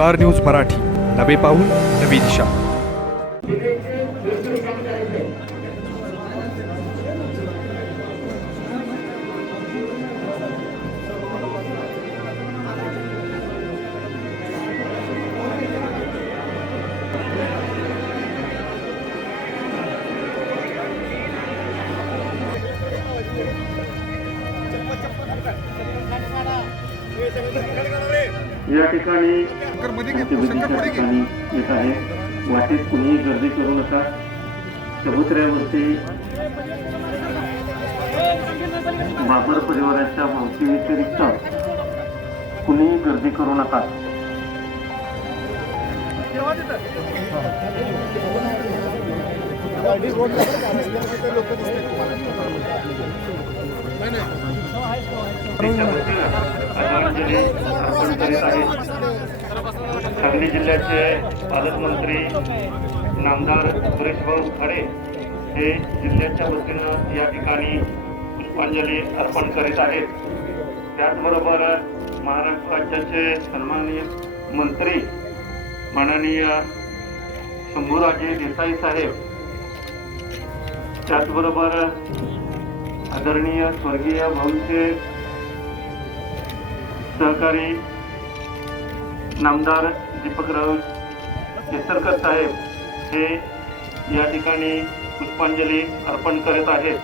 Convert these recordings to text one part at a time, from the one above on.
Star news Marathi. नवे पाऊल नवी दिशा. या ठिकाणी ठिकाणी येत आहे. वाटेत कुणीही गर्दी करू नका. चबुतऱ्यावरती बाबर परिवाराच्या मावशी व्यतिरिक्त कुणीही गर्दी करू नका. आहेत सांगली जिल्ह्याचे पालकमंत्री नामदार सुरेशभाऊ खाडे हे जिल्ह्याच्या वतीनं या ठिकाणी पुष्पांजली अर्पण करीत आहेत. त्याचबरोबर महाराष्ट्र राज्याचे सन्माननीय मंत्री माननीय शंभूराजे देसाई साहेब त्याचबरोबर आदरणीय स्वर्गीय भाऊचे सहकारी नामदार दीपकराव केसरकर साहेब हे या ठिकाणी पुष्पांजली अर्पण करत आहेत.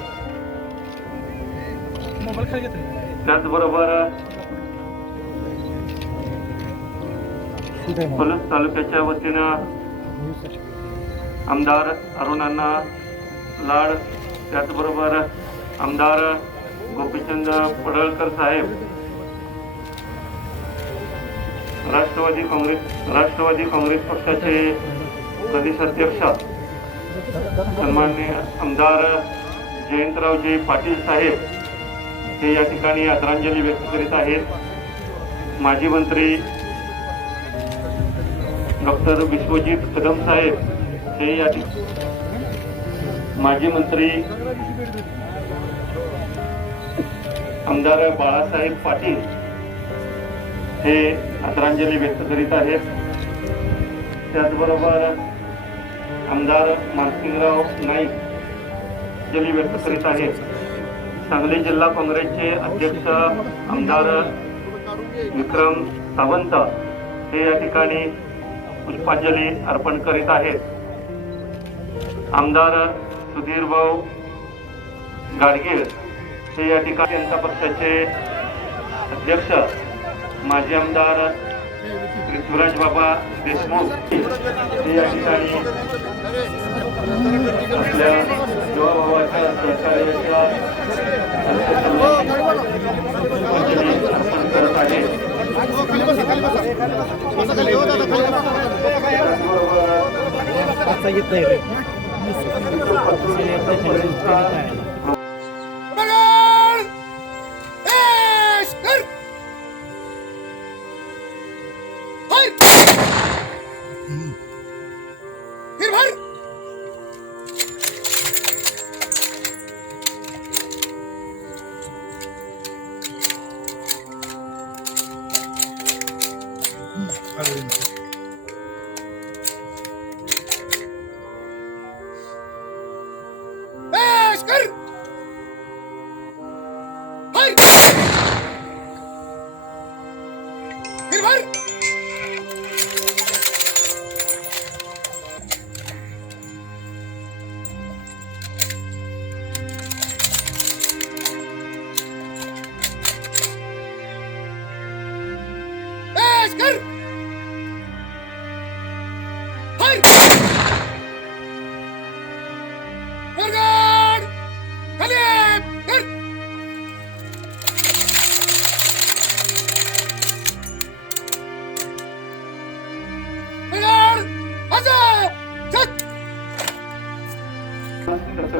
त्याचबरोबर पलस तालुक्याच्या वतीनं आमदार अरुणांना लाड त्याचबरोबर आमदार गोपीचंद पडळकर साहेब राष्ट्रवादी काँग्रेस राष्ट्रवादी काँग्रेस पक्षाचे प्रदेश अध्यक्ष सन्माननीय आमदार जयंतरावजी पाटील साहेब हे या ठिकाणी आदरांजली व्यक्त करीत आहेत. माजी मंत्री डॉक्टर विश्वजित कदम साहेब हे या ठिकाणी माजी मंत्री आमदार बाळासाहेब पाटील हे आदरांजली व्यक्त करीत आहेत. त्याचबरोबर आमदार मानसिंगराव नाईक जली व्यक्त करीत आहेत. सांगली जिल्हा काँग्रेसचे अध्यक्ष आमदार विक्रम सावंत हे या ठिकाणी पुष्पांजली अर्पण करीत आहेत. आमदार सुधीर भाऊ गाडगीळ हे या ठिकाणी जनता पक्षाचे अध्यक्ष माजी आमदार ऋतुराज बाबा देशमुख हे या ठिकाणी आपल्या जीवाभावाच्या सहकार्याच्या अर्पण करत त्याचं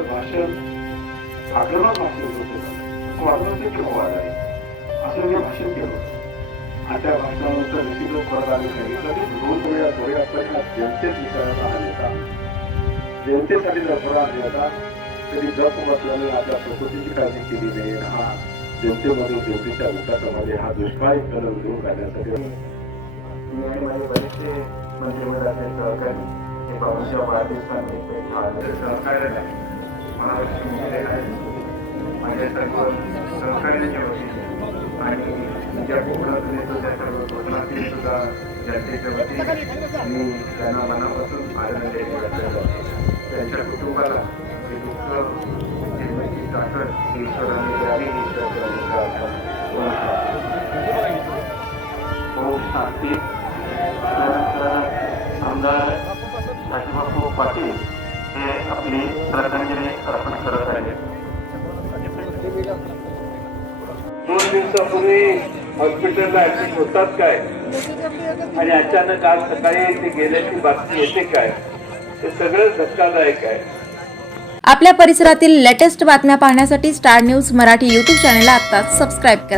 भाषण आग्रह भाषण होतं. वाढवते किंवा वाढावे असं मी भाषण केलं. होतं. आणि त्या भाषणानंतर निश्चितच परत आम्ही सांगितलं की दोन वेळा थोडे आपल्याला जनतेत विचारायला आले होता जनतेसाठी थोडा आले होता तरी जप बसल्याने आपल्या प्रकृतीची काळजी केली नाही. हा जनतेमध्ये जनतेच्या विकासामध्ये हा दुष्काळी कलम दूर करण्यासाठी मी आणि माझे बरेचसे मंत्रिमंडळाचे सहकारी हे बाबांच्या वाढदिवसानिमित्त सहकार्य महाराष्ट्र मुख्यालय आहे माझ्या सर्व सहकार्याच्या वतीने आणि ज्या कोकणातून येतो त्या सर्व कोकणातील सुद्धा जनतेच्या वतीने मी त्यांना मनापासून आनंद त्यांच्या कुटुंबाला हे दुःख निर्मिती ताकद ईश्वराने द्यावी ओम शांती आमदार पाटील हे आपली श्रद्धांजली अर्पण करत आहेत दोन दिवसापूर्वी हॉस्पिटलला ऍडमिट होतात काय? आणि अचानक आज सकाळी ते गेल्याची बातमी येते काय? हे सगळं धक्कादायक आहे. आपल्या परिसरातील लेटेस्ट बातम्या पाहण्यासाठी स्टार न्यूज मराठी यूट्यूब चॅनलला आत्ताच सबस्क्राईब करा.